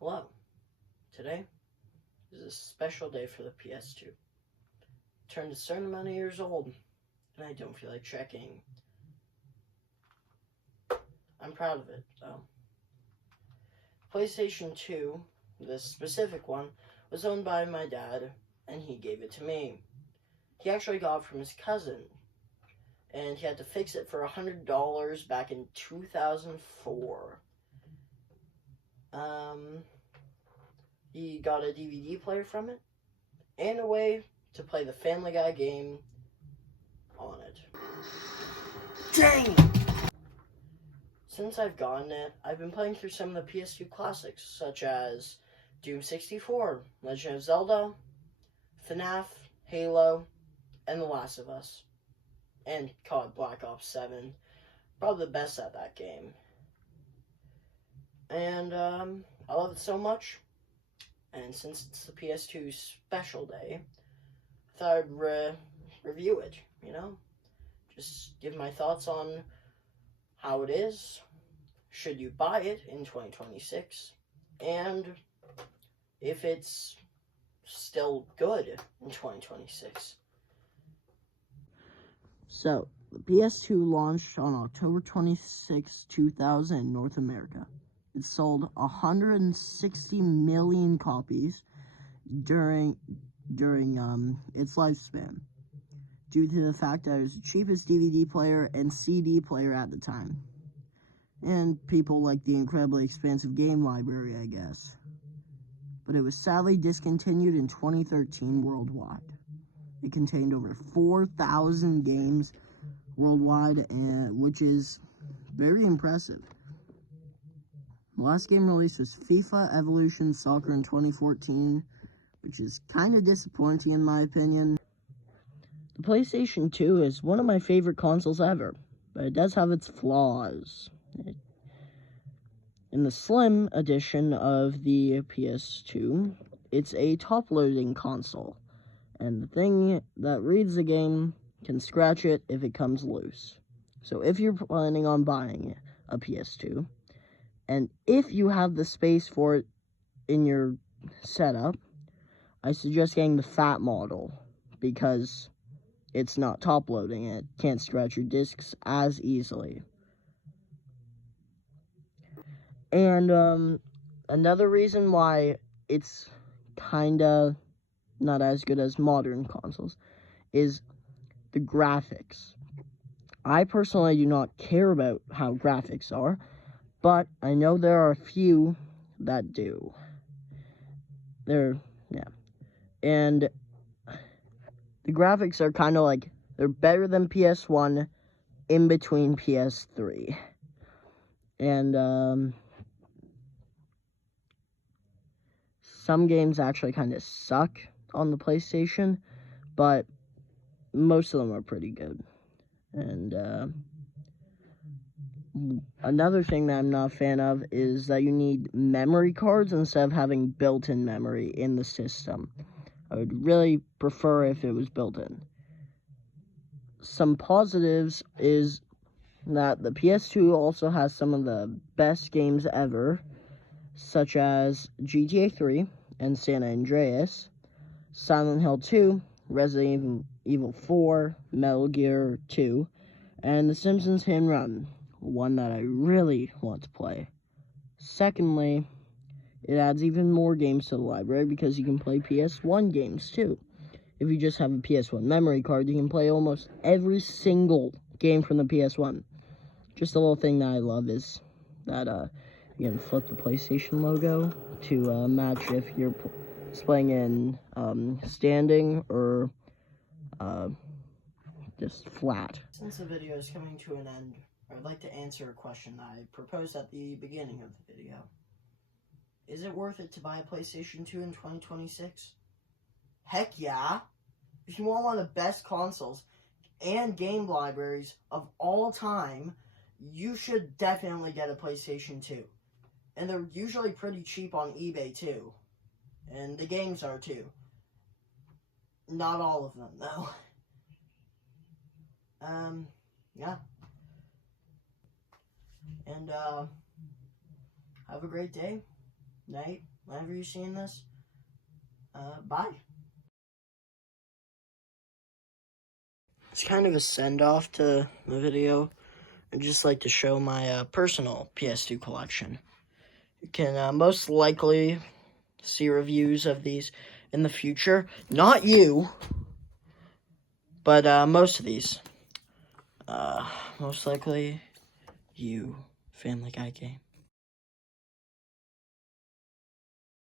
Hello. Today is a special day for the PS2. Turned a certain amount of years old, and I don't feel like checking. I'm proud of it, though. PlayStation 2, this specific one, was owned by my dad, and he gave it to me. He actually got it from his cousin, and he had to fix it for $100 back in 2004. He got a DVD player from it, and a way to play the Family Guy game on it. Dang! Since I've gotten it, I've been playing through some of the PS2 classics, such as Doom 64, Legend of Zelda, FNAF, Halo, and The Last of Us. And COD Black Ops 7. Probably the best at that game. And, I love it so much. And since it's the PS2 special day, I thought I'd review it, Just give my thoughts on how it is, should you buy it in 2026, and if it's still good in 2026. So, the PS2 launched on October 26, 2000 in North America. It sold 160 million copies during its lifespan, due to the fact that it was the cheapest DVD player and CD player at the time. And people like the incredibly expansive game library, I guess. But it was sadly discontinued in 2013 worldwide. It contained over 4,000 games worldwide, which is very impressive. The last game released was FIFA Evolution Soccer in 2014, which is kind of disappointing in my opinion. The PlayStation 2 is one of my favorite consoles ever, but it does have its flaws. In the Slim edition of the PS2, it's a top-loading console, and the thing that reads the game can scratch it if it comes loose. So if you're planning on buying a PS2, and if you have the space for it in your setup, I suggest getting the fat model, because it's not top-loading. It can't scratch your discs as easily. And another reason why it's kinda not as good as modern consoles is the graphics. I personally do not care about how graphics are, but I know there are a few that do. And the graphics are kind of like, they're better than PS1, in between PS3. And, some games actually kind of suck on the PlayStation, but most of them are pretty good. And, another thing that I'm not a fan of is that you need memory cards instead of having built-in memory in the system. I would really prefer if it was built-in. Some positives is that the PS2 also has some of the best games ever, such as GTA 3 and San Andreas, Silent Hill 2, Resident Evil 4, Metal Gear 2, and The Simpsons Hit and Run, one that I really want to play. Secondly, it adds even more games to the library because you can play PS1 games too. If you just have a PS1 memory card, you can play almost every single game from the PS1. Just a little thing that I love is that you can flip the PlayStation logo to match if you're playing in standing or just flat. Since the video is coming to an end, I'd like to answer a question that I proposed at the beginning of the video. Is it worth it to buy a PlayStation 2 in 2026? Heck yeah! If you want one of the best consoles and game libraries of all time, you should definitely get a PlayStation 2. And they're usually pretty cheap on eBay too. And the games are too. Not all of them though. Yeah. And have a great day. night, whenever you're seeing this. Bye. It's kind of a send-off to the video. I'd just like to show my personal PS2 collection. You can most likely see reviews of these in the future. Not you, but most of these. Most likely you, Family Guy game.